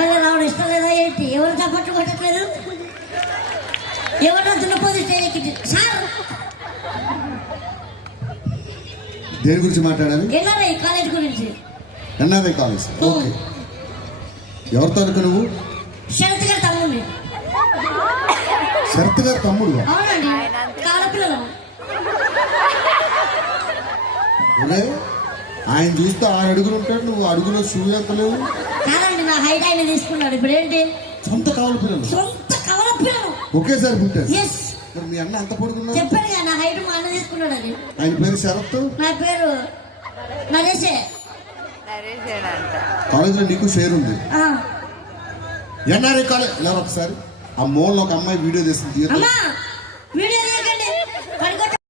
MLA రావడం ఇష్టం లేదా ఏంటి? ఎవరు చప్పట్లు కొట్టట్లేదు? ఎవరో దున్నపోతే సార్ దేని గురించి మాట్లాడాలి? ఎన్ఆర్ఐ కాలేజ్ గురించి. NRI college, okay. ఎవరితో అనుకు నువ్వు? శరత్ గారి తమ్ముడిని. శరత్ గారి తమ్ముడు? అవునండి, కాలపిల్లలు. ఆయన చూస్తే 6 అడుగులు ఉంటాడు, నువ్వు అడుగులో షూ ఎక్కలేవు. కాదండి, నా హైట్ ఆయన తీసుకున్నాడు. ఇప్పుడు ఏంటి? సొంత కావల పిల్లలు. సొంత కావల పిల్లలు ఒకేసారి పుట్టారు. ఎస్. మరి మీ అన్న అంత పొడుగున్నా? చెప్పాడు కదా, నా హైట్ మా అన్న తీసుకున్నాడు. అది ఆయన పేరు శరత్, నా పేరు నరేషే. కాలేజీలో నీకు షేర్ ఉంది. NRI college. ఇలా ఒకసారి ఆ మోల్ ఒక అమ్మాయి వీడియో తీస్తుంది. వీడియో